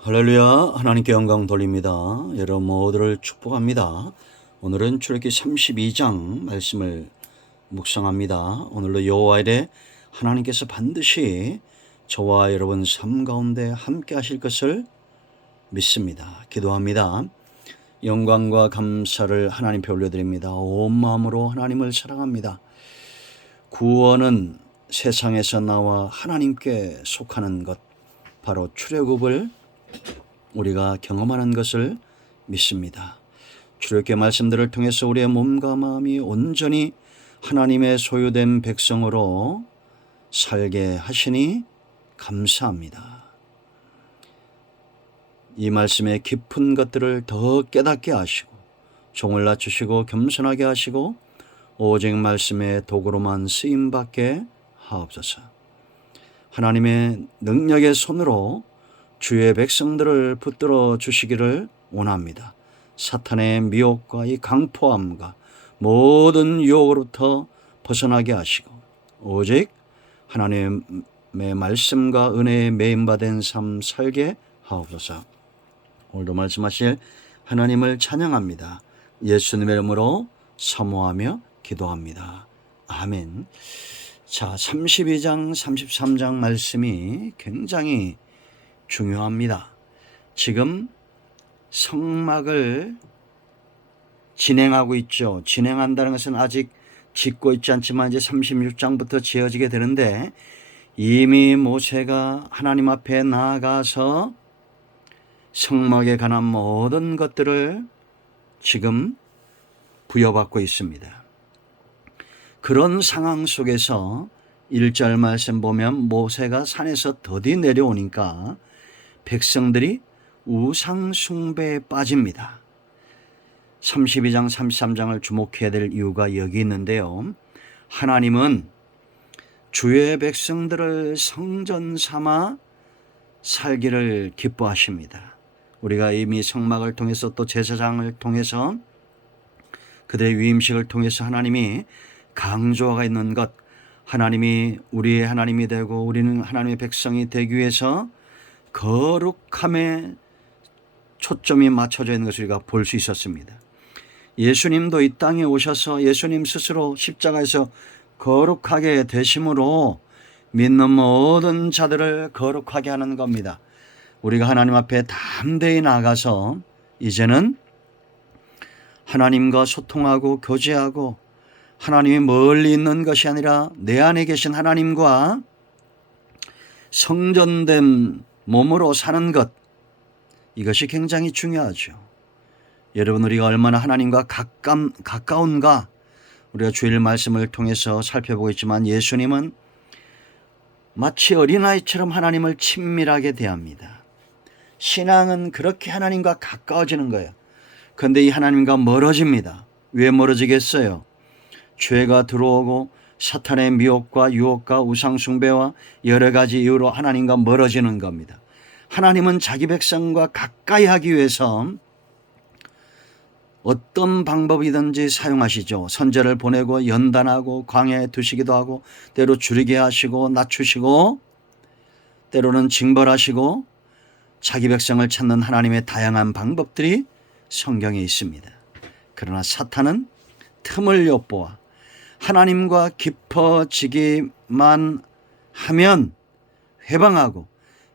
할렐루야. 하나님께 영광 돌립니다. 여러분 모두를 축복합니다. 오늘은 출애굽기 32장 말씀을 묵상합니다. 오늘도 여호와 이레 하나님께서 반드시 저와 여러분 삶 가운데 함께 하실 것을 믿습니다. 기도합니다. 영광과 감사를 하나님께 올려드립니다. 온 마음으로 하나님을 사랑합니다. 구원은 세상에서 나와 하나님께 속하는 것, 바로 출애굽을 우리가 경험하는 것을 믿습니다. 출애굽기 말씀들을 통해서 우리의 몸과 마음이 온전히 하나님의 소유된 백성으로 살게 하시니 감사합니다. 이 말씀의 깊은 것들을 더 깨닫게 하시고 종을 낮추시고 겸손하게 하시고 오직 말씀의 도구로만 쓰임받게 하옵소서. 하나님의 능력의 손으로 주의 백성들을 붙들어 주시기를 원합니다. 사탄의 미혹과 이 강포함과 모든 유혹으로부터 벗어나게 하시고 오직 하나님의 말씀과 은혜에 매인받은 삶 살게 하옵소서. 오늘도 말씀하실 하나님을 찬양합니다. 예수님의 이름으로 사모하며 기도합니다. 아멘. 자, 32장 33장 말씀이 굉장히 중요합니다. 지금 성막을 진행하고 있죠. 진행한다는 것은 아직 짓고 있지 않지만 이제 36장부터 지어지게 되는데 이미 모세가 하나님 앞에 나아가서 성막에 관한 모든 것들을 지금 부여받고 있습니다. 그런 상황 속에서 1절 말씀 보면 모세가 산에서 더디 내려오니까 백성들이 우상 숭배에 빠집니다. 32장 33장을 주목해야 될 이유가 여기 있는데요. 하나님은 주의 백성들을 성전 삼아 살기를 기뻐하십니다. 우리가 이미 성막을 통해서 또 제사장을 통해서 그들의 위임식을 통해서 하나님이 강조하고 있는 것, 하나님이 우리의 하나님이 되고 우리는 하나님의 백성이 되기 위해서 거룩함에 초점이 맞춰져 있는 것을 우리가 볼 수 있었습니다. 예수님도 이 땅에 오셔서 예수님 스스로 십자가에서 거룩하게 되심으로 믿는 모든 자들을 거룩하게 하는 겁니다. 우리가 하나님 앞에 담대히 나가서 이제는 하나님과 소통하고 교제하고 하나님이 멀리 있는 것이 아니라 내 안에 계신 하나님과 성전된 몸으로 사는 것, 이것이 굉장히 중요하죠. 여러분, 우리가 얼마나 하나님과 가까운가 우리가 주일 말씀을 통해서 살펴보고 있지만 예수님은 마치 어린아이처럼 하나님을 친밀하게 대합니다. 신앙은 그렇게 하나님과 가까워지는 거예요. 그런데 이 하나님과 멀어집니다. 왜 멀어지겠어요? 죄가 들어오고 사탄의 미혹과 유혹과 우상숭배와 여러 가지 이유로 하나님과 멀어지는 겁니다. 하나님은 자기 백성과 가까이 하기 위해서 어떤 방법이든지 사용하시죠. 선제를 보내고 연단하고 광야에 두시기도 하고 때로 줄이게 하시고 낮추시고 때로는 징벌하시고 자기 백성을 찾는 하나님의 다양한 방법들이 성경에 있습니다. 그러나 사탄은 틈을 엿보아 하나님과 깊어지기만 하면 회방하고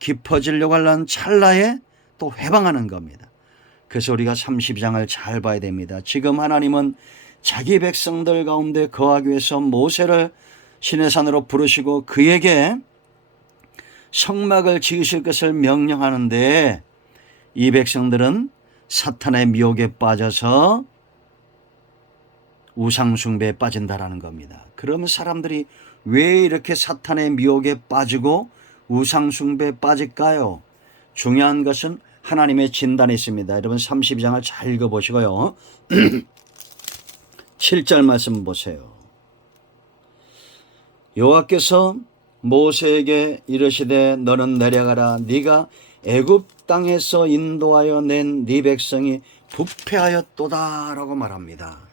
깊어지려고 하는 찰나에 또 회방하는 겁니다. 그래서 우리가 32장을 잘 봐야 됩니다. 지금 하나님은 자기 백성들 가운데 거하기 위해서 모세를 시내산으로 부르시고 그에게 성막을 지으실 것을 명령하는데 이 백성들은 사탄의 미혹에 빠져서 우상숭배에 빠진다라는 겁니다. 그러면 사람들이 왜 이렇게 사탄의 미혹에 빠지고 우상숭배에 빠질까요? 중요한 것은 하나님의 진단이 있습니다. 여러분 32장을 잘 읽어보시고요. 7절 말씀 보세요. 여호와께서 모세에게 이르시되 너는 내려가라. 네가 애굽 땅에서 인도하여 낸 네 백성이 부패하였도다 라고 말합니다.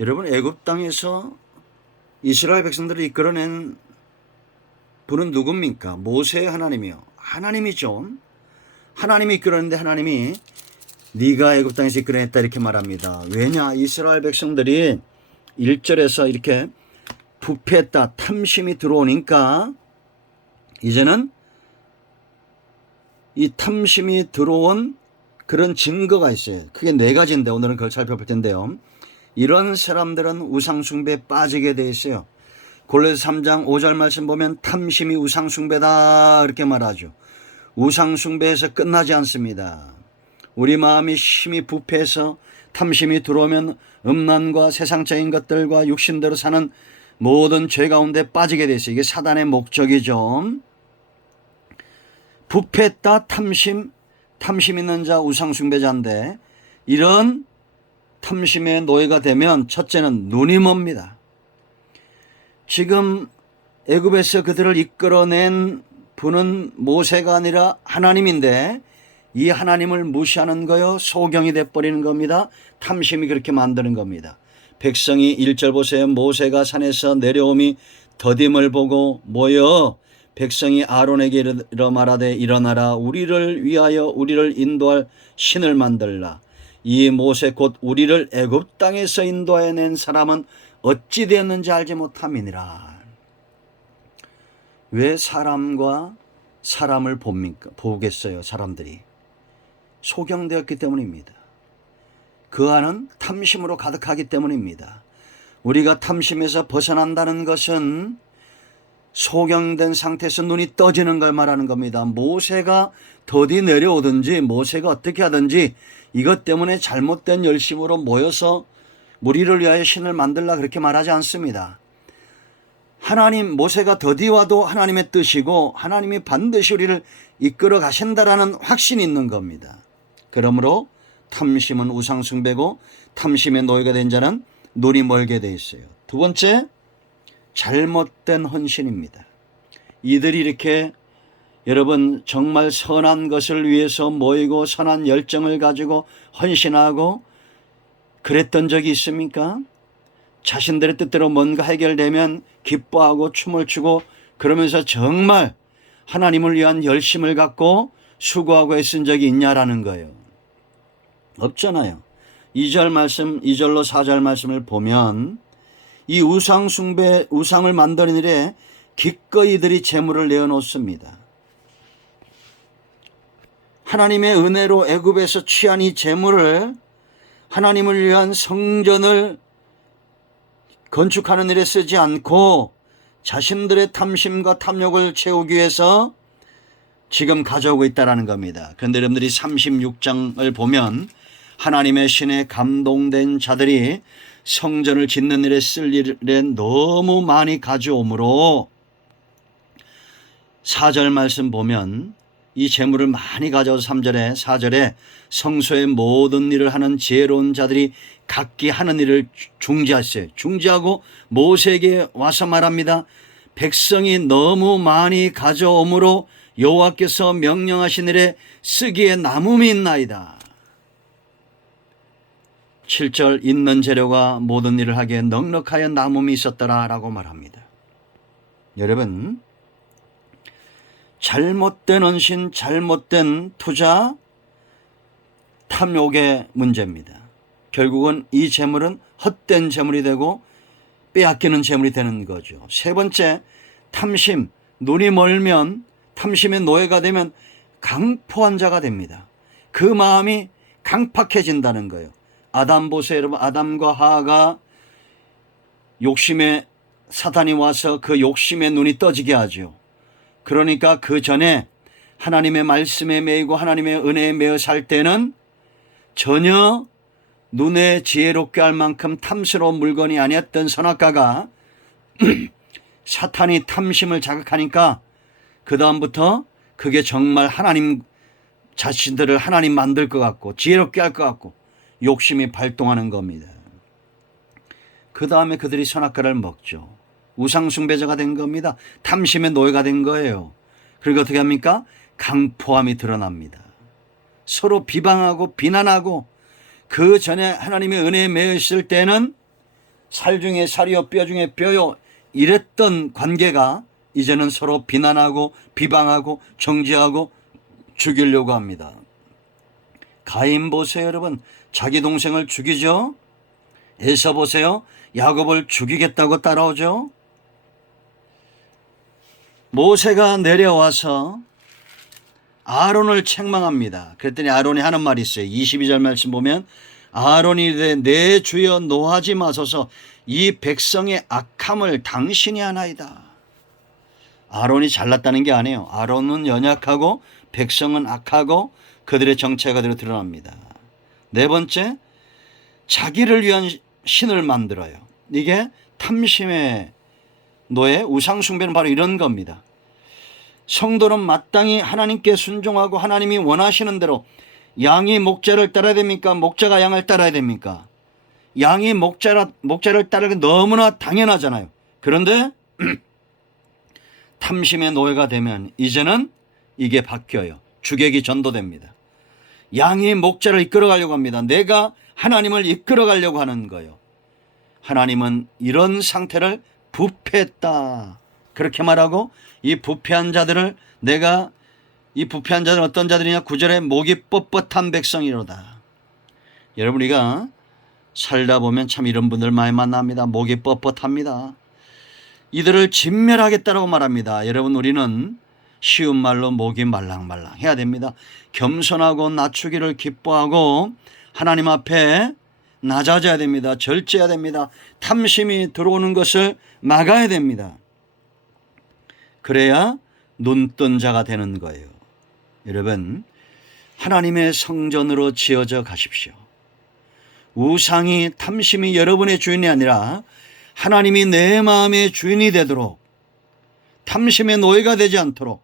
여러분, 애굽 땅에서 이스라엘 백성들을 이끌어낸 분은 누굽니까? 모세의 하나님이요. 하나님이죠. 하나님이 이끌어냈는데 하나님이 네가 애굽 땅에서 이끌어냈다 이렇게 말합니다. 왜냐? 이스라엘 백성들이 1절에서 이렇게 부패했다, 탐심이 들어오니까 이제는 이 탐심이 들어온 그런 증거가 있어요. 크게 4가지인데 오늘은 그걸 살펴볼 텐데요. 이런 사람들은 우상숭배에 빠지게 돼 있어요. 골로새 3장 5절 말씀 보면 탐심이 우상숭배다 이렇게 말하죠. 우상숭배에서 끝나지 않습니다. 우리 마음이 심히 부패해서 탐심이 들어오면 음란과 세상적인 것들과 육신대로 사는 모든 죄 가운데 빠지게 돼 있어요. 이게 사단의 목적이죠. 부패했다 탐심 있는 자 우상숭배자인데 이런 탐심의 노예가 되면 첫째는 눈이 멉니다. 지금 애굽에서 그들을 이끌어낸 분은 모세가 아니라 하나님인데 이 하나님을 무시하는 거요 소경이 돼버리는 겁니다. 탐심이 그렇게 만드는 겁니다. 백성이 1절 보세요. 모세가 산에서 내려옴이 더딤을 보고 모여 백성이 아론에게 이르러 말하되 일어나라 우리를 위하여 우리를 인도할 신을 만들라. 이 모세 곧 우리를 애굽 땅에서 인도해 낸 사람은 어찌 되었는지 알지 못함이니라. 왜 사람과 사람을 보겠어요? 사람들이 소경되었기 때문입니다. 그 안은 탐심으로 가득하기 때문입니다. 우리가 탐심에서 벗어난다는 것은 소경된 상태에서 눈이 떠지는 걸 말하는 겁니다. 모세가 더디 내려오든지 모세가 어떻게 하든지 이것 때문에 잘못된 열심으로 모여서 우리를 위하여 신을 만들라 그렇게 말하지 않습니다. 하나님 모세가 더디 와도 하나님의 뜻이고 하나님이 반드시 우리를 이끌어 가신다라는 확신이 있는 겁니다. 그러므로 탐심은 우상숭배고 탐심의 노예가 된 자는 눈이 멀게 돼 있어요. 두 번째, 잘못된 헌신입니다. 이들이 이렇게 여러분 정말 선한 것을 위해서 모이고 선한 열정을 가지고 헌신하고 그랬던 적이 있습니까? 자신들의 뜻대로 뭔가 해결되면 기뻐하고 춤을 추고 그러면서 정말 하나님을 위한 열심을 갖고 수고하고 애쓴 적이 있냐라는 거예요. 없잖아요. 2절 말씀, 2절로 4절 말씀을 보면 이 우상을 만드는 일에 기꺼이 이들이 재물을 내어놓습니다. 하나님의 은혜로 애굽에서 취한 이 재물을 하나님을 위한 성전을 건축하는 일에 쓰지 않고 자신들의 탐심과 탐욕을 채우기 위해서 지금 가져오고 있다는 겁니다. 그런데 여러분들이 36장을 보면 하나님의 신에 감동된 자들이 성전을 짓는 일에 쓸 일에 너무 많이 가져오므로 4절 말씀 보면 이 재물을 많이 가져와서 3절에 4절에 성소의 모든 일을 하는 지혜로운 자들이 각기 하는 일을 중지하셨어요. 중지하고 모세에게 와서 말합니다. 백성이 너무 많이 가져오므로 여호와께서 명령하신 일에 쓰기에 남음이 있나이다. 7절 있는 재료가 모든 일을 하기에 넉넉하여 남음이 있었더라라고 말합니다. 여러분 잘못된 헌신, 잘못된 투자, 탐욕의 문제입니다. 결국은 이 재물은 헛된 재물이 되고 빼앗기는 재물이 되는 거죠. 세 번째, 탐심, 눈이 멀면 탐심의 노예가 되면 강포한 자가 됩니다. 그 마음이 강팍해진다는 거예요. 아담 보세요 여러분. 아담과 하하가 욕심에 사탄이 와서 그 욕심에 눈이 떠지게 하죠. 그러니까 그 전에 하나님의 말씀에 매이고 하나님의 은혜에 매여 살 때는 전혀 눈에 지혜롭게 할 만큼 탐스러운 물건이 아니었던 선악과가 사탄이 탐심을 자극하니까 그 다음부터 그게 정말 하나님 자신들을 하나님 만들 것 같고 지혜롭게 할 것 같고 욕심이 발동하는 겁니다. 그 다음에 그들이 선악과를 먹죠. 우상숭배자가 된 겁니다. 탐심의 노예가 된 거예요. 그리고 어떻게 합니까? 강포함이 드러납니다. 서로 비방하고 비난하고 그 전에 하나님의 은혜에 매여 있을 때는 살 중에 살이요 뼈 중에 뼈요 이랬던 관계가 이제는 서로 비난하고 비방하고 정죄하고 죽이려고 합니다. 가인 보세요, 여러분. 자기 동생을 죽이죠. 에서 보세요. 야곱을 죽이겠다고 따라오죠. 모세가 내려와서 아론을 책망합니다. 그랬더니 아론이 하는 말이 있어요. 22절 말씀 보면 아론이 이르되 내 주여 노하지 마소서 이 백성의 악함을 당신이 하나이다. 아론이 잘났다는 게 아니에요. 아론은 연약하고 백성은 악하고 그들의 정체가 그대로 드러납니다. 네 번째, 자기를 위한 신을 만들어요. 이게 탐심의 노예, 우상숭배는 바로 이런 겁니다. 성도는 마땅히 하나님께 순종하고 하나님이 원하시는 대로 양이 목자를 따라야 됩니까? 목자가 양을 따라야 됩니까? 양이 목자를 따르기 너무나 당연하잖아요. 그런데 탐심의 노예가 되면 이제는 이게 바뀌어요. 주객이 전도됩니다. 양이 목자를 이끌어가려고 합니다. 내가 하나님을 이끌어가려고 하는 거예요. 하나님은 이런 상태를 부패했다 그렇게 말하고 이 부패한 자들은 어떤 자들이냐? 9절에 목이 뻣뻣한 백성이로다. 여러분 우리가 살다 보면 참 이런 분들 많이 만납니다. 목이 뻣뻣합니다. 이들을 진멸하겠다고 말합니다. 여러분 우리는 쉬운 말로 목이 말랑말랑 해야 됩니다. 겸손하고 낮추기를 기뻐하고 하나님 앞에 낮아져야 됩니다. 절제해야 됩니다. 탐심이 들어오는 것을 막아야 됩니다. 그래야 눈뜬 자가 되는 거예요. 여러분 하나님의 성전으로 지어져 가십시오. 우상이 탐심이 여러분의 주인이 아니라 하나님이 내 마음의 주인이 되도록 탐심의 노예가 되지 않도록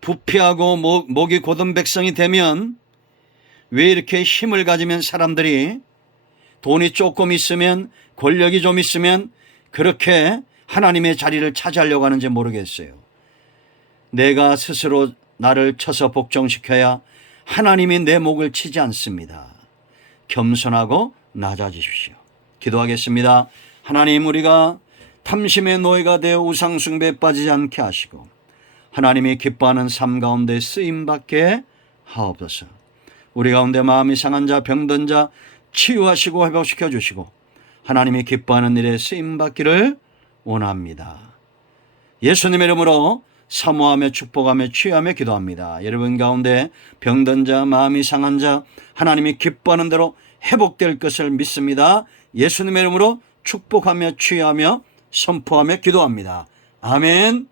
부패하고 목이 곧은 백성이 되면 왜 이렇게 힘을 가지면 사람들이 돈이 조금 있으면 권력이 좀 있으면 그렇게 하나님의 자리를 차지하려고 하는지 모르겠어요. 내가 스스로 나를 쳐서 복종시켜야 하나님이 내 목을 치지 않습니다. 겸손하고 낮아지십시오. 기도하겠습니다. 하나님 우리가 탐심의 노예가 되어 우상숭배에 빠지지 않게 하시고 하나님이 기뻐하는 삶 가운데 쓰임받게 하옵소서. 우리 가운데 마음이 상한 자 병든 자 치유하시고 회복시켜 주시고 하나님이 기뻐하는 일에 쓰임받기를 원합니다. 예수님의 이름으로 사모하며 축복하며 치유하며 기도합니다. 여러분 가운데 병든 자 마음이 상한 자 하나님이 기뻐하는 대로 회복될 것을 믿습니다. 예수님의 이름으로 축복하며 치유하며 선포하며 기도합니다. 아멘.